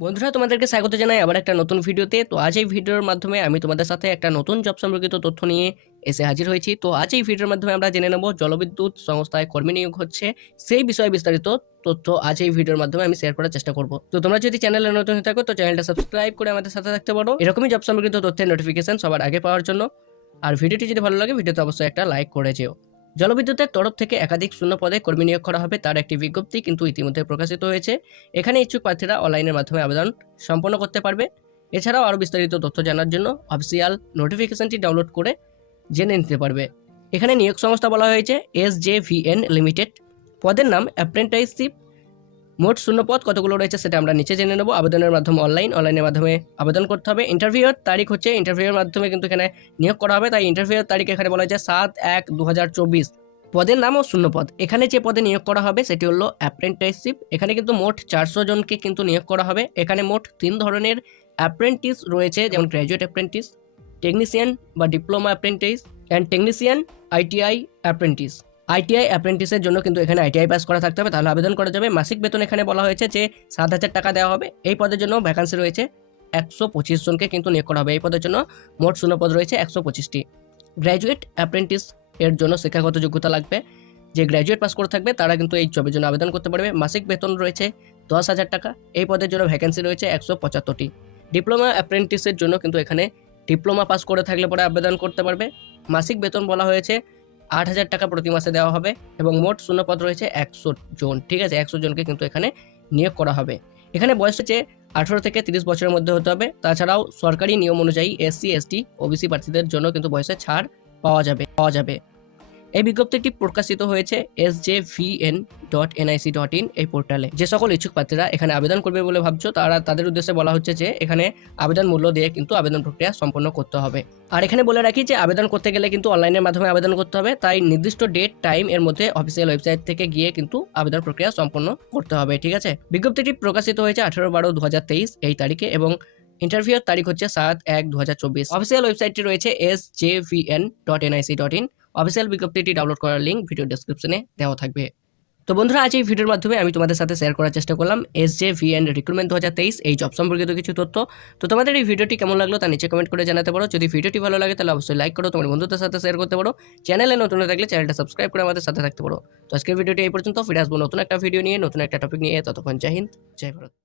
বন্ধুরা তোমাদেরকে স্বাগত জানাই আবার একটা নতুন ভিডিওতে। তো আজ এই ভিডিওর মাধ্যমে আমি তোমাদের সাথে একটা নতুন জব সম্পর্কিত তথ্য নিয়ে এসে হাজির হয়েছি। তো আজ এই ভিডিওর মাধ্যমে আমরা জেনে নেব জলবিদ্যুৎ সংস্থায় কর্মী নিয়োগ হচ্ছে সেই বিষয়ে বিস্তারিত তথ্য আজ এই ভিডিওর মাধ্যমে আমি শেয়ার করার চেষ্টা করব। তো তোমরা যদি চ্যানেলে নতুন হয়ে থাকো তো চ্যানেলটা সাবস্ক্রাইব করে আমাদের সাথে থাকতে পারো এরকমই জব সম্পর্কিত তথ্যের নোটিফিকেশন সবার আগে পাওয়ার জন্য। আর ভিডিওটি যদি ভালো লাগে ভিডিওতে অবশ্যই একটা লাইক করে যেও। জলবিদ্যুতের তরফ থেকে একাধিক শূন্য পদে কর্মী নিয়োগ করা হবে তার একটি বিজ্ঞপ্তি কিন্তু ইতিমধ্যে প্রকাশিত হয়েছে। এখানে ইচ্ছুক প্রার্থীরা অনলাইনের মাধ্যমে আবেদন সম্পন্ন করতে পারবে। এছাড়াও আরও বিস্তারিত তথ্য জানার জন্য অফিসিয়াল নোটিফিকেশনটি ডাউনলোড করে জেনে নিতে পারবে। এখানে নিয়োগ সংস্থা বলা হয়েছে SJVN লিমিটেড। পদের নাম অ্যাপ্রেন্টাইসশিপ। মোট শূন্য পদ কতগুলো রয়েছে সেটা আমরা নিচে জেনে নেব। আবেদনের মাধ্যমে অনলাইনের মাধ্যমে আবেদন করতে হবে। ইন্টারভিউর তারিখ হচ্ছে ইন্টারভিউর মাধ্যমে কিন্তু এখানে নিয়োগ করা হবে, তাই ইন্টারভিউর তারিখ এখানে বলা হয়েছে 7/1/2024। পদের নাম ও শূন্য পদ। এখানে যে পদে নিয়োগ করা হবে সেটি হলো অ্যাপ্রেন্টাইসশিপ। এখানে কিন্তু মোট 400 জনকে কিন্তু নিয়োগ করা হবে। এখানে মোট 3 ধরনের অ্যাপ্রেন্টিস রয়েছে, যেমন গ্র্যাজুয়েট অ্যাপ্রেন্টিস, টেকনিশিয়ান বা diploma apprentice and technician, ITI apprentice. ITI অ্যাপ্রেন্টিসের জন্য কিন্তু এখানে ITI পাস করা থাকতে হবে, তাহলে আবেদন করা যাবে। মাসিক বেতন এখানে বলা হয়েছে যে 7,000 টাকা দেওয়া হবে। এই পদের জন্য ভ্যাকান্সি রয়েছে 125 জনকে কিন্তু নিয়োগ করা হবে। এই পদের জন্য মোট শূন্য পদ রয়েছে 125টি। গ্র্যাজুয়েট অ্যাপ্রেন্টিস এর জন্য শিক্ষাগত যোগ্যতা লাগবে। যে গ্র্যাজুয়েট পাস করে থাকবে তারা কিন্তু এই জবের জন্য আবেদন করতে পারবে। মাসিক বেতন রয়েছে 10,000 টাকা। এই পদের জন্য ভ্যাকেন্সি রয়েছে 175টি। ডিপ্লোমা অ্যাপ্রেন্টিসের জন্য কিন্তু এখানে ডিপ্লোমা পাস করে থাকলে পরে আবেদন করতে পারবে। মাসিক বেতন বলা হয়েছে 8,000 টাকা প্রতি মাসে দেওয়া হবে এবং মোট শূন্যপদ রয়েছে 100 জন। ঠিক আছে, 100 জনকে কিন্তু এখানে নিয়োগ করা হবে। এখানে বয়স হচ্ছে 18 থেকে 30 বছরের মধ্যে হতে হবে। তাছাড়াও সরকারি নিয়ম অনুযায়ী SC ST OBC প্রার্থীদের জন্য কিন্তু বয়সে ছাড় পাওয়া যাবে। এই বিজ্ঞপ্তিটি প্রকাশিত হয়েছে sjvn.nic.in এই পোর্টালে। যে সকল ইচ্ছুক প্রার্থীরা এখানে আবেদন করবে বলে ভাবছো তাদের উদ্দেশ্যে বলা হচ্ছে যে এখানে আবেদন মূল্য দিয়ে কিন্তু আবেদন প্রক্রিয়া সম্পন্ন করতে হবে। আর এখানে বলে রাখি যে আবেদন করতে গেলে কিন্তু অনলাইনের মাধ্যমে আবেদন করতে হবে, তাই নির্দিষ্ট ডেট টাইম এর মধ্যে অফিসিয়াল ওয়েবসাইট থেকে গিয়ে কিন্তু আবেদন প্রক্রিয়া সম্পন্ন করতে হবে। ঠিক আছে, বিজ্ঞপ্তিটি প্রকাশিত হয়েছে 18/12/2023 এই তারিখে এবং ইন্টারভিউর তারিখ হচ্ছে 7/1/2024। অফিসিয়াল ওয়েবসাইটটি রয়েছে sjvn.nic.in। অফিসিয়াল বিজ্ঞপ্তিটি ডাউনলোড করার লিঙ্ক ভিডিও ডেসক্রিপশনে দেওয়া থাকবে। তো বন্ধুরা, আজ এই ভিডিওর মাধ্যমে আমি তোমাদের সাথে শেয়ার করার চেষ্টা করলাম SJVN রিক্রুটমেন্ট 2023 এই জব সম্পর্কিত কিছু তথ্য। তো তোমাদের এই ভিডিওটি কেমন লাগলো তা নিচে কমেন্ট করে জানাতে পারো। যদি ভিডিওটি ভালো লাগে তাহলে অবশ্যই লাইক করো, তোমার বন্ধুদের সাথে শেয়ার করতে পারো। চ্যানেলে নতুন হয়ে থাকলে চ্যানেলটা সাবস্ক্রাইব করে আমাদের সাথে থাকতে পারো। তো আজকের ভিডিওটি এই পর্যন্ত। ফিরে আসবো নতুন একটা ভিডিও নিয়ে, নতুন একটা টপিক নিয়ে। ততক্ষণ জয় হিন্দ, জয় ভারত।